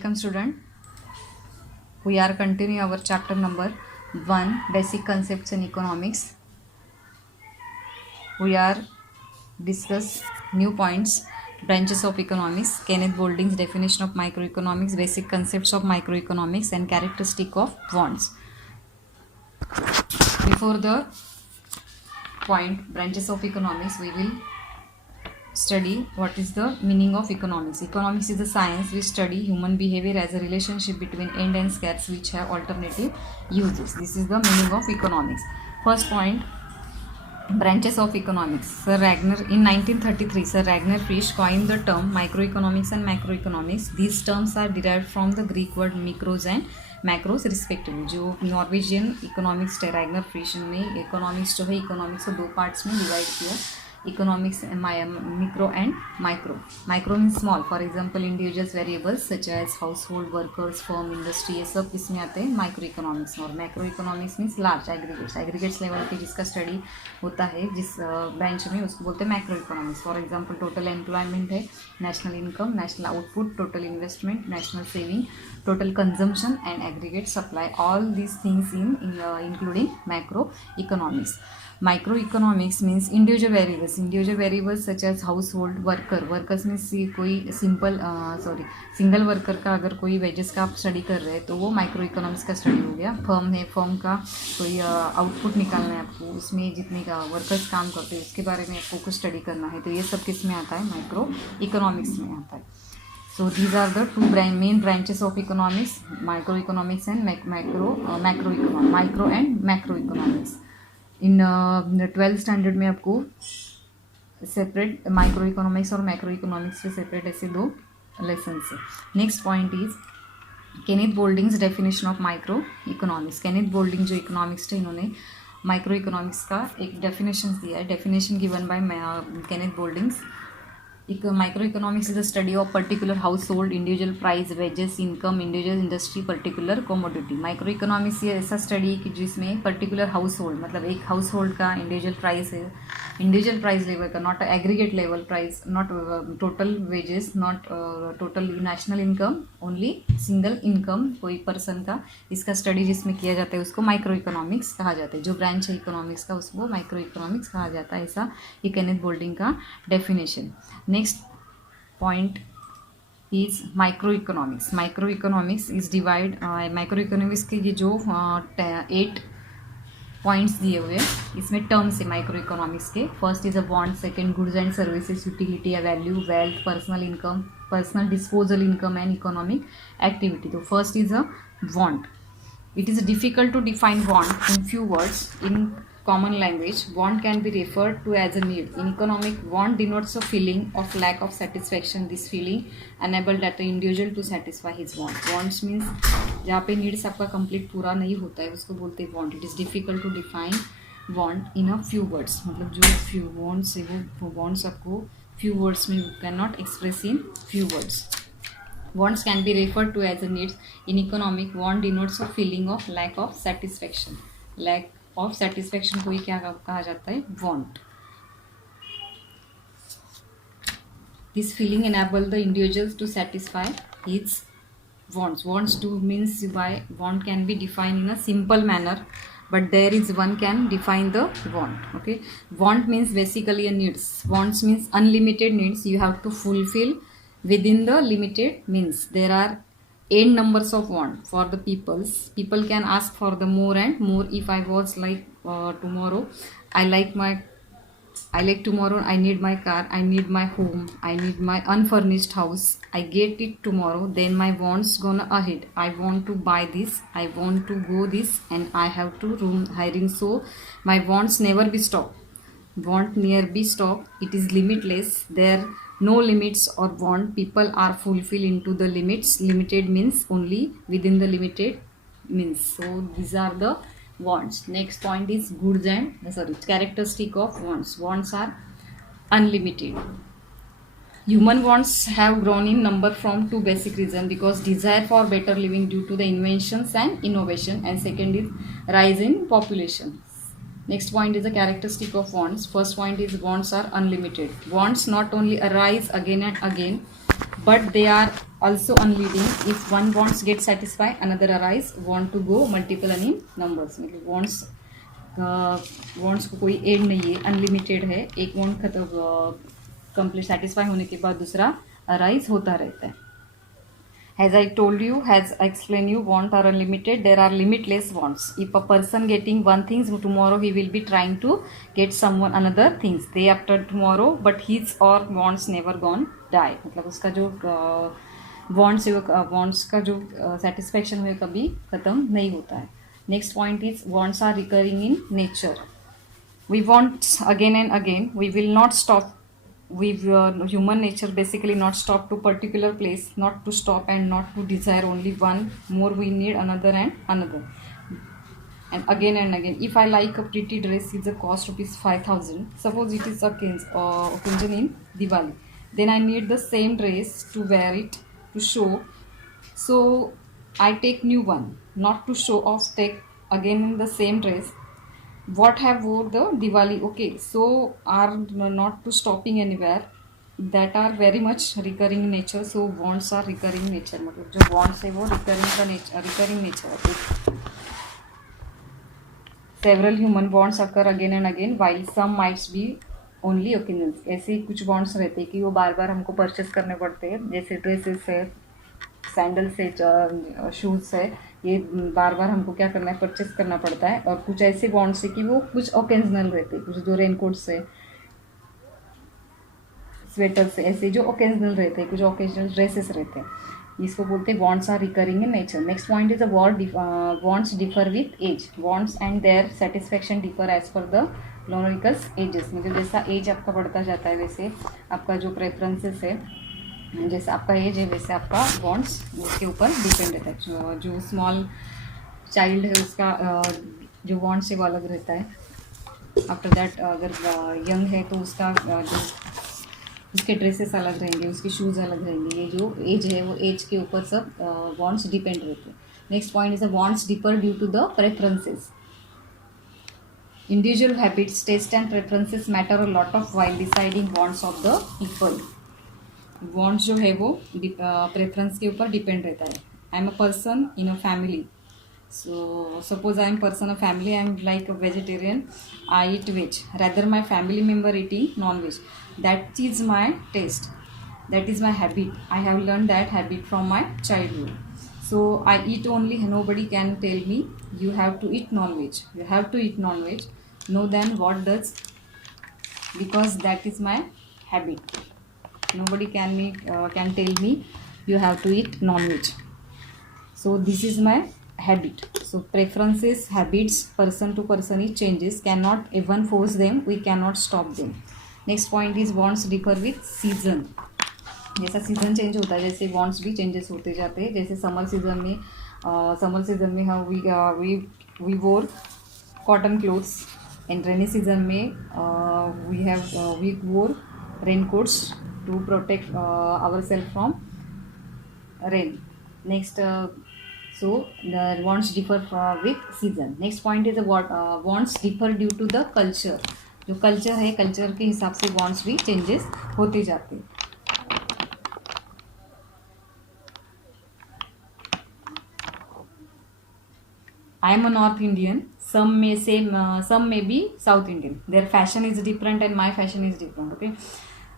Welcome student. We are continuing our chapter number 1, Basic Concepts in Economics. We are discuss new points, branches of economics, Kenneth Boulding's definition of microeconomics, basic concepts of microeconomics and characteristic of bonds. Before the point branches of economics, we will study what is the meaning of economics. Economics is a science which study human behavior as a relationship between end and scarce which have alternative uses. This is the meaning of economics. First point, branches of economics. Sir Ragnar in 1933, Sir Ragnar Frisch coined the term microeconomics and macroeconomics. These terms are derived from the Greek word mikros and macros respectively. जो Norwegian economics है रैगनर फ्रिश ने इकोनॉमिक्स जो है इकोनॉमिक्स को 2 पार्ट्स में divide किया, economics micro and micro. Micro mean small, for example individuals variables such as household, workers, firm, industry, ये सब किसमें आते हैं माइक्रो इकोनॉमिक्स में. और macro economics means large aggregates. Aggregates level पे जिसका स्टडी होता है जिस ब्रांच में उसको बोलते हैं macro economics. For example total employment है, national income, national output, total investment, national saving, total consumption and aggregate supply. All these things including macroeconomics. Microeconomics means individual variables. Individual variables such as household, worker. Workers means कोई single worker का अगर कोई वेजेस का आप स्टडी कर रहे हैं तो वो माइक्रो इकोनॉमिक्स का स्टडी हो गया. फर्म है, फर्म का कोई आउटपुट निकालना है आपको, उसमें जितने का वर्कर्स काम करते हैं उसके बारे में आपको कुछ स्टडी करना है, तो ये सब किस में आता है माइक्रो इकोनॉमिक्स में आता है. So these are the two main branches of economics, microeconomics and macroeconomics, micro and macroeconomics. In the 12th standard में आपको सेपरेट माइक्रोइकोनॉमिक्स और मैक्रोइकोनॉमिक्स के सेपरेट ऐसे 2 लेसन्स है. Next point is Kenneth Boulding's definition of micro economics. Kenneth Boulding जो economics थे, इन्होंने micro economics का एक डेफिनेशन दिया है. Definition given by Kenneth Boulding's. Microeconomics is the study of particular household, individual price, wages, income, individual industry, particular commodity. Microeconomics ये ऐसा स्टडी कि जिसमें पर्टिकुलर हाउस होल्ड, मतलब एक हाउस होल्ड का इंडिविजुअल प्राइस है, इंडिविजुअल प्राइस लेवल का, not aggregate level price, not total wages, not total national income, only single income कोई पर्सन का, इसका स्टडी जिसमें किया जाता है उसको माइक्रो इकोनॉमिक्स कहा जाता है. जो ब्रांच है इकोनॉमिक्स का उसको माइक्रो इकोनॉमिक्स कहा जाता है. ऐसा ये केनेथ बोल्डिंग का definition. Next point is microeconomics. Microeconomics is divide, microeconomics के ये जो 8 पॉइंट्स दिए हुए हैं, इसमें टर्म्स है माइक्रोइकोनॉमिक्स के. First is a bond, second goods and services, utility या value, wealth, personal income, personal disposal income and economic activity. तो first is a bond. It is difficult to define want in few words. In common language, want can be referred to as a need. In economic, want denotes a feeling of lack of satisfaction. This feeling enabled that the individual to satisfy his want. Wants means जहाँ पे needs आपका complete पूरा नहीं होता है उसको बोलते हैं want. It is difficult to define want in a few words. मतलब जो few wants है वो wants आपको few words में cannot express in few words. Wants can be referred to as a needs. In economic, want denotes a feeling of lack of satisfaction. Lack of satisfaction को ही क्या कहा जाता है? Want. This feeling enable the individuals to satisfy his wants. Wants to means why want can be defined in a simple manner, but there is one can define the want. Okay, want means basically a needs. Wants means unlimited needs you have to fulfill within the limited means. There are n numbers of want for the people can ask for the more and more. If I was like tomorrow I like tomorrow I need my car, I need my home, I need my unfurnished house, I get it tomorrow, then my wants gonna ahead. I want to buy this, I want to go this, and I have to room hiring, so my wants never be stopped. Want near be stop, it is limitless. There no limits or want, people are fulfilled into the limits. Limited means only within the limited means. So these are the wants. Next point is goods and characteristic of wants. Wants are unlimited. Human wants have grown in number from 2 basic reasons, because desire for better living due to the inventions and innovation, and second is rise in population. Next point is the characteristic of wants. First point is wants are unlimited. Wants not only arise again and again, but they are also unleading. If one wants get satisfied, another arise want to go multiple and in numbers. मतलब wants को कोई एड नहीं है, अनलिमिटेड है. एक वांट खत्म complete satisfy होने के बाद दूसरा अराइज होता रहता है. As I told you, as I explained you, wants are unlimited. There are limitless wants. If a person getting one thing, tomorrow he will be trying to get someone another things. Day after tomorrow, but his or wants never gone die. मतलब उसका जो wants है वो wants का जो satisfaction है कभी ख़त्म नहीं होता है. Next point is wants are recurring in nature. We want again and again. We will not stop. Human nature basically not stop to particular place, not to stop and not to desire only one more. We need another and another and again. If I like a pretty dress, it's a cost rupees 5,000. Suppose it is occasion in Diwali, then I need the same dress to wear it to show, so I take new one, not to show off, take again in the same dress what have wore the Diwali. Okay, so are not to stopping anywhere, that are very much recurring in nature. So wants are recurring nature. मतलब जो wants है वो recurring nature है. Several human wants occur again and again, while some might be only occasional. ऐसे कुछ wants रहते हैं कि वो बार बार हमको परचेस करने पड़ते हैं, जैसे ड्रेसेस है, सैंडल्स है, शूज़ है, ये बार बार हमको क्या करना है, परचेस करना पड़ता है. और कुछ ऐसे बॉन्ड्स है कि वो कुछ ओकेजनल रहते हैं, कुछ जो रेनकोट्स है, स्वेटर्स है, ऐसे जो ओकेजनल रहते हैं, कुछ ओकेजनल ड्रेसेस रहते हैं, इसको बोलते हैं wants are recurring in nature. Next point is wants differ with age. Wants and their satisfaction differ age पर द लोनरिकल्स एजेस. मतलब जैसा एज आपका बढ़ता जाता है वैसे आपका जो प्रेफरेंसेस है, जैसे आपका एज है वैसे आपका वॉन्ट्स उसके ऊपर डिपेंड रहता है. जो स्मॉल चाइल्ड है उसका जो वॉन्ट्स है वो अलग रहता है. आफ्टर दैट अगर यंग है तो उसका जो उसके ड्रेसेस अलग रहेंगे, उसके शूज़ अलग रहेंगे. ये जो एज है वो एज के ऊपर सब वॉन्ट्स डिपेंड रहते हैं. Next point is the wants differ due to the preferences. Individual habits, taste and preferences matter a lot of while deciding wants of the people. Wants जो है वो प्रेफरेंस के ऊपर डिपेंड रहता है. I am a person in a family, so suppose I am person of family, I am like a vegetarian, I eat veg, rather my family member eating non-veg. That is my taste, that is my habit. I have learned that habit from my childhood, so I eat only. Nobody can tell me you have to eat non-veg, you have to eat non-veg. No, then what does, because that is my habit. Nobody can tell me you have to eat non-veg. So this is my habit. So preferences, habits, person to person it changes, cannot even force them, we cannot stop them. Next point is wants differ with season. जैसा season change होता है जैसे वॉन्ट्स भी चेंजेस होते जाते हैं. जैसे summer season में हम we wore cotton clothes, and rainy season में we wore rain coats to protect our self from rain. Next so the wants differ with season. Next point is the wants differ due to the culture. जो कल्चर है, कल्चर के हिसाब से वॉन्ट्स भी चेंजेस होते जाते हैं. I am a North Indian. Some may be South Indian. Their fashion is different and my fashion is different. Okay.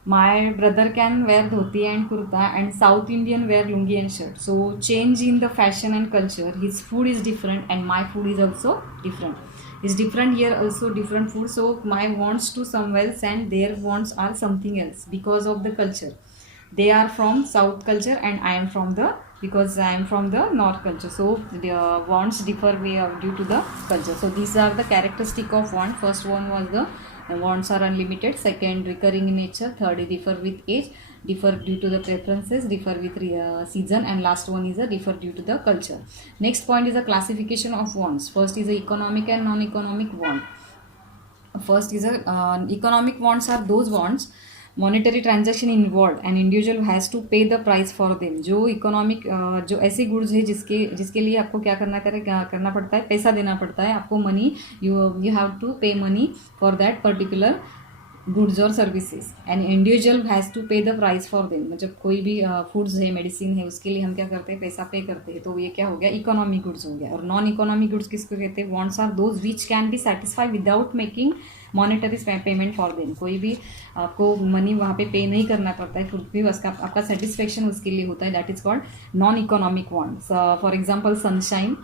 My brother can wear dhoti and kurta and South Indian wear lungi and shirt. So change in the fashion and culture. His food is different and my food is also different. It's different here also, different food. So my wants to somewhere else and their wants are something else because of the culture. They are from South culture and I am from the North culture. So the wants differ due to the culture. So these are the characteristic of want. First one was the wants are unlimited. Second, recurring in nature. Third, differ with age, differ due to the preferences, differ with season, and last one is a differ due to the culture. Next point is a classification of wants. First is a economic and non-economic want. First is a economic wants are those wants monetary transaction involve and individual has to pay the price for them. जो economic जो ऐसे गुड्स है जिसके लिए आपको क्या करना पड़ता है, पैसा देना पड़ता है आपको, money, you have to pay money for that particular goods और services and individual has to pay the price for them, मतलब कोई भी फूड्स है, मेडिसिन है, उसके लिए हम क्या करते हैं, पैसा पे करते हैं, तो ये क्या हो गया, इकोनॉमिक गुड्स हो गया। और नॉन इकोनॉमिक गुड्स किसको कहते हैं, wants are those which can be satisfy without making monetary payment for them, कोई भी आपको मनी वहाँ पे पे नहीं करना पड़ता है, फिर भी उसका आपका सेटिस्फेक्शन उसके लिए होता है, that is called non economic wants, for example sunshine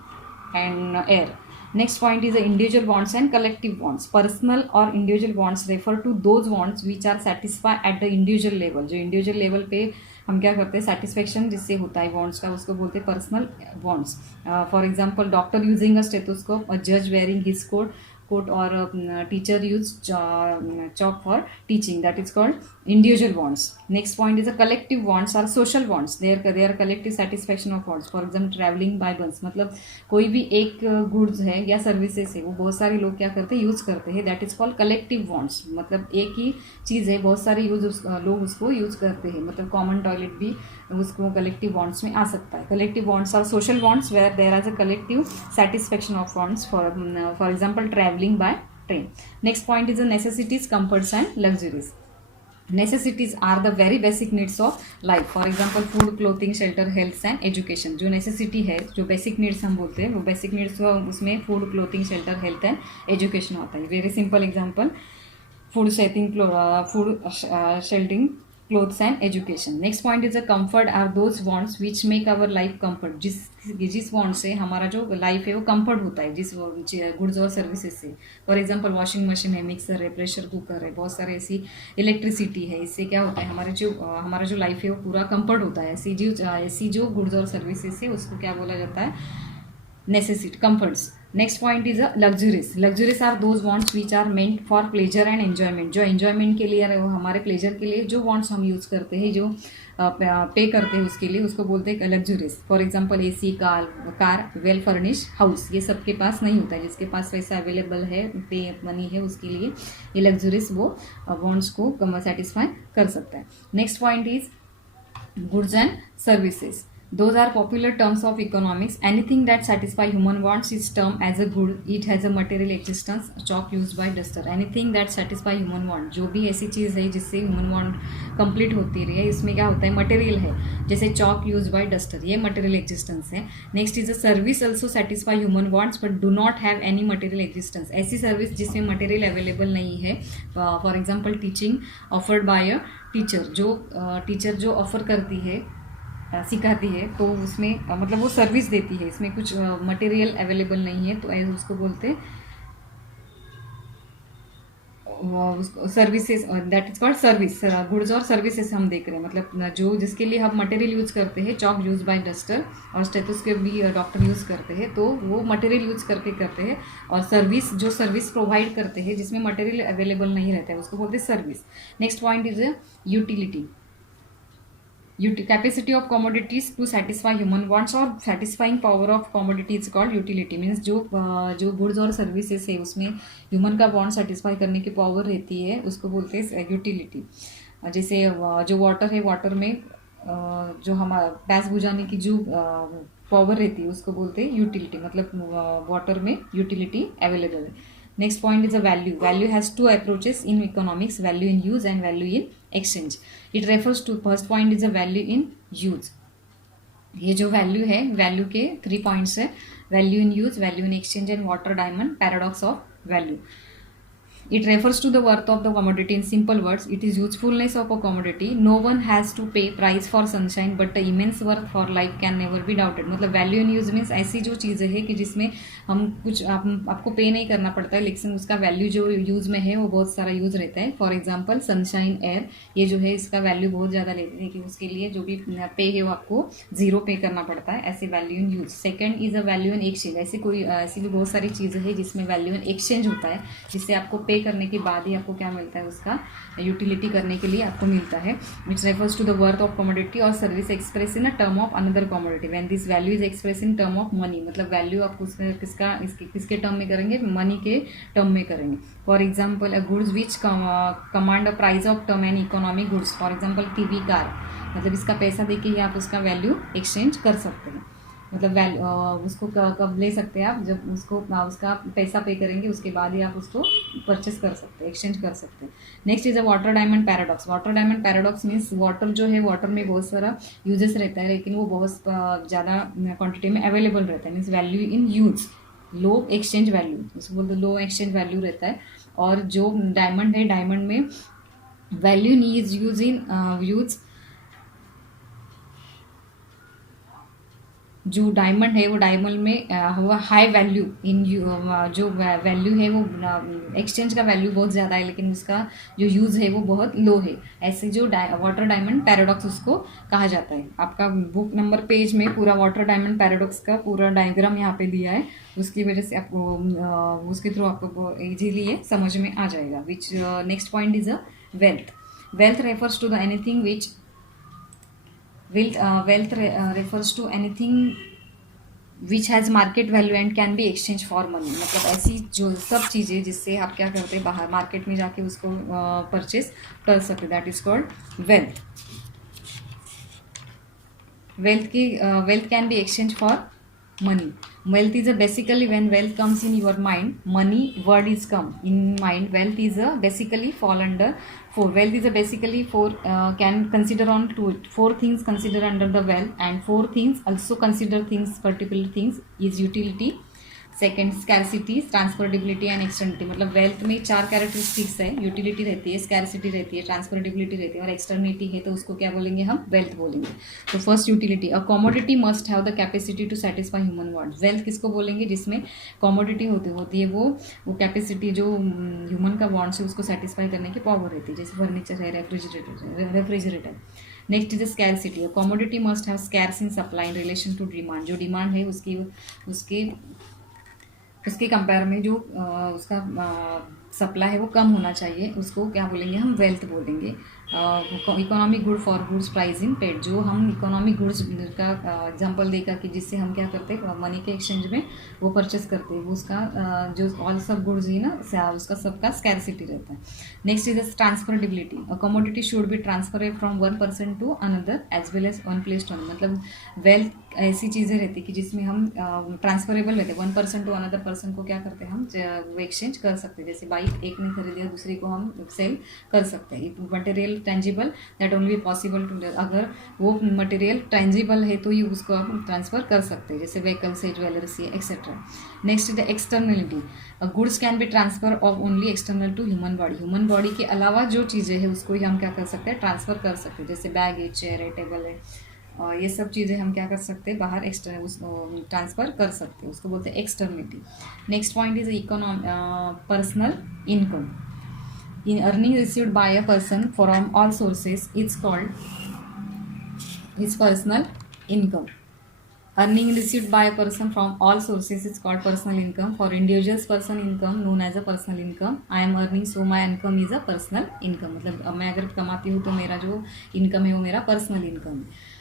and air. Next point is the individual wants and collective wants. Personal or individual wants refer to those wants which are satisfied at the individual level. जो individual level पे हम क्या करते हैं, satisfaction जिससे होता है wants का, उसको बोलते हैं personal wants. For example, doctor using a stethoscope, a judge wearing his coat or teacher use chalk for teaching, that is called individual wants. Next point is a collective wants or social wants. They are collective satisfaction of wants. For example, traveling by bus, मतलब कोई भी एक गुड्स है या सर्विसेज है, वो बहुत सारे लोग क्या करते हैं, यूज करते हैं, that is called collective wants, मतलब एक ही चीज़ है, बहुत सारे लोग उसको यूज करते हैं, मतलब कॉमन टॉयलेट भी उसको कलेक्टिव वॉन्ट्स में आ सकता है। कलेक्टिव वॉन्ट्स और social wants where there are a collective satisfaction of wants, for example travelling by train. Next point is the necessities, comforts and luxuries. Necessities are the very basic needs of life, for example food, clothing, shelter, health and education. जो necessity है, जो basic needs हम बोलते हैं, वो basic needs उसमें food, clothing, shelter, health and education होता है। Very simple example, food shelter, clothes and education. Next point is a comfort are those wants which make our life comfort. जिस want से हमारा जो लाइफ है वो comfort होता है, जिस गुड्स और सर्विसेज से। फॉर एग्जाम्पल वॉशिंग मशीन है, मिक्सर है, प्रेशर कुकर है, बहुत सारे ऐसी इलेक्ट्रिसिटी है, इससे क्या होता है, हमारा जो लाइफ है वो पूरा कंफर्ट होता है। ऐसी जो गुड्स और सर्विसेज है उसको क्या बोला जाता है, necessity, comforts. Next point is a luxuries. Luxuries are those wants which are meant for pleasure and enjoyment. जो एन्जॉयमेंट के लिए, हमारे प्लेजर के लिए जो वांट्स हम यूज़ करते हैं, जो पे करते हैं उसके लिए, उसको बोलते हैं luxuries. For example AC, car, well furnish house, ये सबके पास नहीं होता है, जिसके पास पैसा अवेलेबल है, पे मनी है, उसके लिए ये लग्जरीज वो वांट्स को सेटिस्फाई कर सकता है। Next point is goods and services. Those are popular terms of economics. Anything that satisfies human wants is termed as a good. It has a material existence. Chalk used by duster. Anything that satisfies human want. जो भी ऐसी चीज़ है जिससे human want complete होती रही है, इसमें क्या होता है, मटेरियल है, जैसे chalk used by duster, ये material existence है. Next is a service also satisfy human wants but do not have any material existence. ऐसी सर्विस जिसमें मटेरियल अवेलेबल नहीं है, for example teaching offered by a teacher, जो टीचर जो ऑफर करती है, सिखाती है, तो उसमें मतलब वो सर्विस देती है, इसमें कुछ मटेरियल अवेलेबल नहीं है, तो उसको बोलते services, that is called service. Goods और सर्विसेज हम देख रहे हैं, मतलब जो जिसके लिए हम मटेरियल यूज करते हैं, चॉक यूज बाय डस्टर और स्टेथोस्कोप भी डॉक्टर यूज करते हैं, तो वो मटेरियल यूज करके करते हैं। और सर्विस, जो सर्विस प्रोवाइड करते हैं जिसमें मटेरियल अवेलेबल नहीं रहता है, उसको बोलते हैं service. Next point is utility. Capacity of commodities to satisfy human wants or satisfying power of commodity is called utility. Means जो गुड्स और सर्विसेज है उसमें ह्यूमन का वांट सेटिस्फाई करने की पावर रहती है, उसको बोलते हैं यूटिलिटी। जैसे जो वाटर है, वाटर में जो हमारा प्यास बुझाने की जो पावर रहती है उसको बोलते हैं यूटिलिटी, मतलब वाटर में यूटिलिटी अवेलेबल है। Next point is a value. Value has two approaches in economics: value in use and value in exchange. It refers to, first point is a value in use. ये जो वैल्यू है, वैल्यू के 3 पॉइंट्स है: value in use, value in exchange and water diamond paradox of value. It refers to the worth of the commodity. In simple words, it is usefulness of a commodity. No one has to pay price for sunshine, but the immense worth for life can never be doubted. मतलब value in use means ऐसी जो चीज़ें है कि जिसमें हम कुछ आपको पे नहीं करना पड़ता है, लेकिन उसका वैल्यू जो यूज़ में है वो बहुत सारा यूज़ रहता है. फॉर एग्जाम्पल सनशाइन, एयर, ये जो है इसका वैल्यू बहुत ज़्यादा लेते हैं कि उसके लिए जो भी पे है वो आपको जीरो पे करना पड़ता है, ऐसे value in use. Second is a value in exchange. ऐसी भी बहुत सारी चीज़ें हैं जिसमें वैल्यू इन एक्सचेंज होता है, जिससे आपको पे करने के बाद ही आपको क्या मिलता है, उसका यूटिलिटी करने के लिए आपको मिलता है. It's refers to the worth of commodity और service express in a term of another commodity. When this value is express in term of money, मतलब वैल्यू आप किसके टर्म में करेंगे, मनी के टर्म में करेंगे. For example a goods which command a price of term and economic goods. For example TV, car, मतलब इसका पैसा देके ही आप उसका वैल्यू एक्सचेंज कर सकते हैं. मतलब उसको कब ले सकते हैं आप, जब उसको उसका पैसा पे करेंगे उसके बाद ही आप उसको परचेस कर सकते हैं, एक्सचेंज कर सकते हैं। Next is a water diamond paradox. Water diamond paradox means water जो है, वाटर में बहुत सारा यूजेस रहता है लेकिन वो बहुत ज़्यादा क्वांटिटी में अवेलेबल रहता है, means value in use, low exchange value, उसको बोलते लो एक्सचेंज वैल्यू रहता है। और जो डायमंड है, डायमंड में वैल्यू नी इज यूज इन यूज, जो डायमंड है वो डायमंड में हुआ हाई वैल्यू इन जो वैल्यू है वो एक्सचेंज का वैल्यू बहुत ज़्यादा है लेकिन उसका जो यूज़ है वो बहुत लो है। ऐसे जो वाटर डायमंड पैराडॉक्स उसको कहा जाता है। आपका बुक नंबर पेज में पूरा वाटर डायमंड पैराडॉक्स का पूरा डायग्राम यहाँ पे दिया है, उसकी वजह से आपको उसके थ्रू आपको इजीली ये समझ में आ जाएगा। Which next point is a wealth. Wealth refers to the anything which wealth refers to anything which has market value and can be exchanged for money। मतलब ऐसी जो सब चीज़ें जिससे आप क्या करते हैं, बाहर मार्केट में जाके उसको परचेज कर सकते, that is called wealth. Wealth can be exchange for money। Wealth is a basically when wealth comes in your mind, money word is come in mind. Wealth is a basically fall under four. Wealth is a basically four can consider on four things consider under the wealth, and four things also consider things, particular things is utility, second scarcity, transferability and externality. मतलब wealth में चार कैरेक्टरिस्टिक्स है, यूटिलिटी रहती है, स्कैरसिटी रहती है, ट्रांसफरेबिलिटी रहती है और एक्सटर्निटी है, तो उसको क्या बोलेंगे हम, वेल्थ बोलेंगे। तो first utility, a commodity must have the capacity to satisfy human wants. Wealth किसको बोलेंगे, जिसमें कमोडिटी होती है वो कैपेसिटी जो ह्यूमन का वांट्स है उसको सेटिस्फाई करने की पावर रहती है, जैसे फर्नीचर है, refrigerator. Next is scarcity, a commodity must have scarce in supply in relation to demand. जो डिमांड है उसके कंपेयर में जो उसका सप्लाई है वो कम होना चाहिए, उसको क्या बोलेंगे हम, वेल्थ बोलेंगे। Economic good for goods price in paid. जो हम इकोनॉमिक गुड्स का एग्जांपल देकर कि जिससे हम क्या करते हैं, मनी के एक्सचेंज में वो परचेस करते हैं, वो उसका जो ऑल सब गुड्स ही ना उसका सबका स्कैरसिटी रहता है। Next is transferability, a commodity should be transferable from one person to another as well as one place to another. मतलब वेल्थ ऐसी चीज़ें रहती है कि जिसमें हम ट्रांसफरेबल रहते हैं, one person to another person को क्या करते हैं हम, वो एक्सचेंज कर सकते हैं। जैसे बाइक एक ने खरीदी है दूसरे को हम सेल कर सकते हैं। Material tangible that only possible to, अगर वो मटेरियल टेंजिबल है तो ही उसको हम ट्रांसफर कर सकते हैं, जैसे व्हीकल्स है, ज्वेलर्स है, etcetera. Next the externality, goods can be transfer of only external to human body. Human body के अलावा जो चीज़ें हैं उसको ही हम क्या कर सकते हैं, ट्रांसफर कर सकते हैं, जैसे बैग है, चेयर है, टेबल है, और ये सब चीज़ें हम क्या कर सकते हैं, बाहर एक्सटर्नल ट्रांसफ़र कर सकते हैं, उसको बोलते हैं externality. Next point is personal income. In earning received by a person from all sources is called personal income. Earning received by a person from all sources is called personal income. For individuals, person income known as a personal income. I am earning, so my income is a personal income. मतलब मैं अगर कमाती हूँ तो मेरा जो इनकम है वो मेरा पर्सनल इनकम है।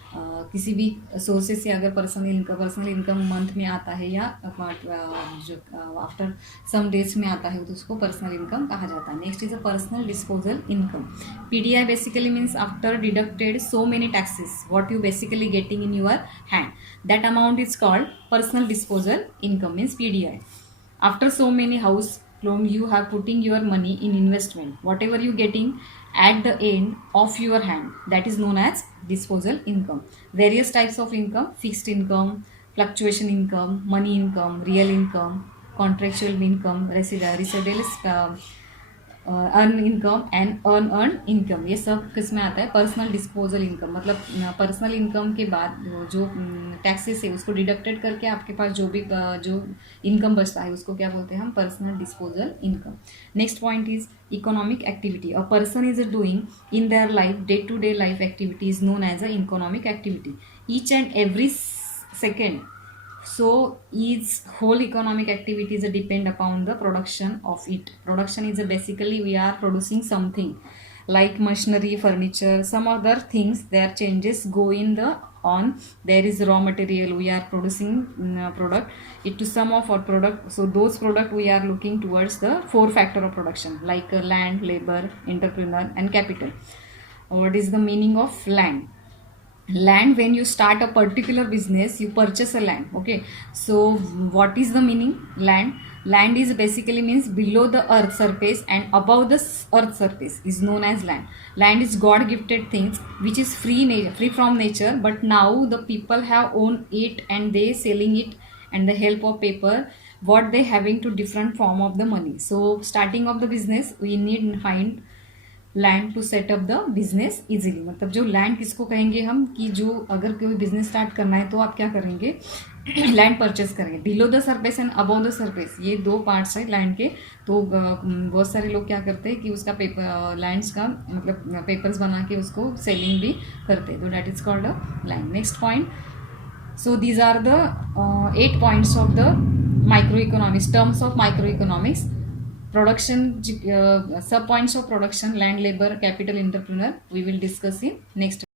किसी भी सोर्सेज से अगर पर्सनल इनकम मंथ में आता है या जो आफ्टर सम डेज में आता है तो उसको पर्सनल इनकम कहा जाता है। Next is a personal disposal income. PDI basically means after deducted so many taxes what you basically getting in your hand, that amount is called personal disposal income, means PDI. After so many house loan you have putting your money in investment, whatever you getting at the end of your hand, that is known as disposal income. Various types of income: fixed income, fluctuation income, money income, real income, contractual income, residual earn income and earn income. ये सब किस में आता है, personal disposal income. मतलब personal income के बाद जो टैक्सेस है उसको डिडक्टेड करके आपके पास जो भी जो इनकम बचता है उसको क्या बोलते हैं हम, personal disposal income. Next point is economic activity. A person is doing in their life day to day life activity is known as a economic activity. Each and every second, so each whole economic activities depend upon the production of it. Production is basically we are producing something like machinery, furniture, some other things. Their changes go in the on. There is raw material, we are producing product it to some of our product. So those product we are looking towards the four factor of production like land, labor, entrepreneur and capital. What is the meaning of land? land, when you start a particular business you purchase a land. Okay, so what is the meaning? Land is basically means below the earth surface and above the earth surface is known as land. Land is god gifted things which is free from nature, but now the people have owned it and they selling it and the help of paper what they having to different form of the money. So starting of the business we need find land to set up the business easily. मतलब जो लैंड किसको कहेंगे हम, कि जो अगर कोई business start करना है तो आप क्या करेंगे, लैंड परचेस करेंगे. Below the surface and above the surface, ये दो पार्ट्स है लैंड के. तो बहुत सारे लोग क्या करते हैं कि उसका पेपर लैंड्स का मतलब पेपर्स बना के उसको सेलिंग भी करते हैं. तो that is called a land. Next point. So these are the 8 points of the microeconomics, terms of microeconomics. Production, sub points of production, land, labor, capital, entrepreneur, we will discuss in next